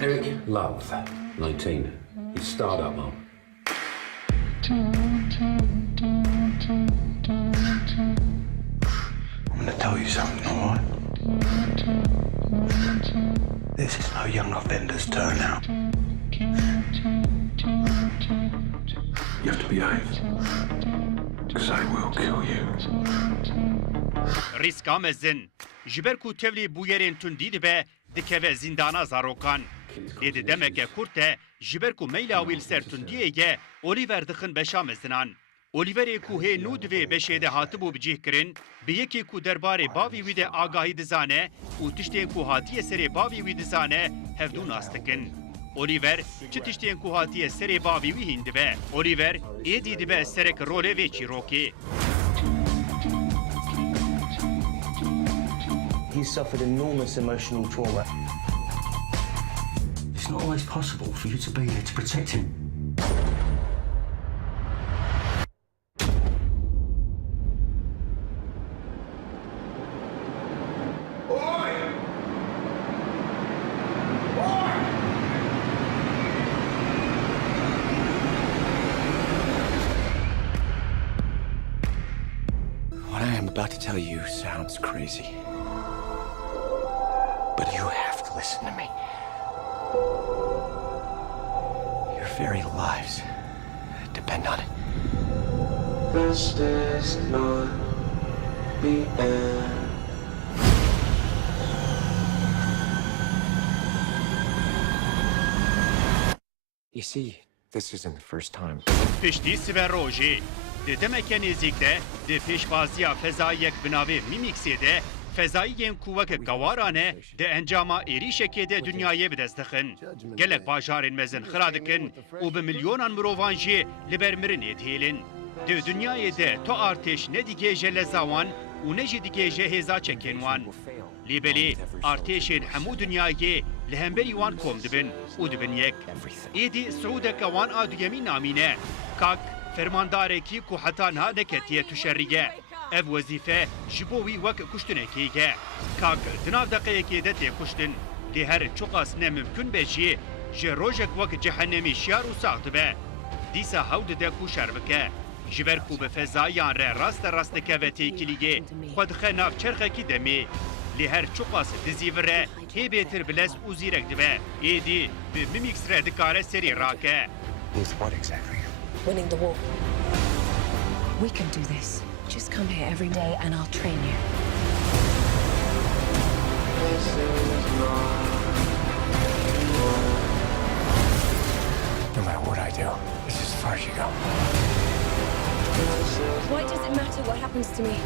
Eric Love, 19. He's starred up, Mom. I'm gonna tell you something, all right? This is no young offender's turnout. You have to behave. Because I will kill you. Riska mezin. Jiber ku tevli bu yerên tundî dibe dikeve zindana zarokan. Lêdi demeke kurt e jiber ku meyla wî li ser tundiyê ye Oliver dixin beşa mezinan. Oliverê ku hê nû divê beşê de hatibû bicih kirin, bi yekê ku derbarê bavê wî de agahî dizane û tiştên ku hatiye serê bavê wî dizane hevdû nas dikin. Oliver çi tiştên ku hatiye serê bavê wî hîn dibe. Oliver êdî dibe serek rolê vê çîrokê. He suffered enormous emotional trauma. It's not always possible for you to be there to protect him. What I am about to tell you sounds crazy. But you have to listen to me. Your very lives depend on it. This is not the end. You see, this isn't the first time. Piştî siber rojê. Di demeke nêzik de di pêşvaziya fezayiyek bi navê Mimixê de fezayiyên ku wek gawaran e di encama êrîşekê de dünyayê bi dest dixin. Gelek bajarên mezin xira dikin û bi milyonan mirovan jî li ber mirinê dihêlin. Di dünyayê de to artêş ne digêje leza wan û ne jî digêje hêza çekên wan. Lêbelê artêşên hemû dünyayê li hemberî wan kom dibin û dibin yek. Êdî Siûdeke wan a duyemîn namîne. Kak fermandarekî ku heta niha neketiye tu şerriye. Ev wezîfe ji bo wî wek kuştinekê ye. Kak di nav deqeyekê de tê kuştin. Lê her çoqas ne mümkün be jî ji rojek wek cehennemî şiyar û sax dibe. Dîsa hew dide ku şer bike. Ji ber ku bi fezayan re rast dikeve têkiliyê xwe dixe nav çerxekî demê. Lê her çoqas dizîvire hê bêtir bilez û zîrek dibe. Êdî bi Mimix re dikare serê rake. With what exactly? Winning the war. We can do this. Just come here every day and I'll train you. This is not No matter what I do, this is as far as you go. Why does it matter what happens to me?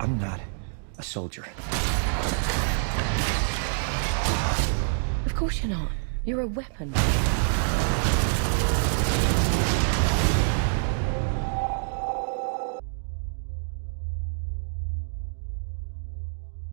I'm not a soldier. Of course you're not. You're a weapon.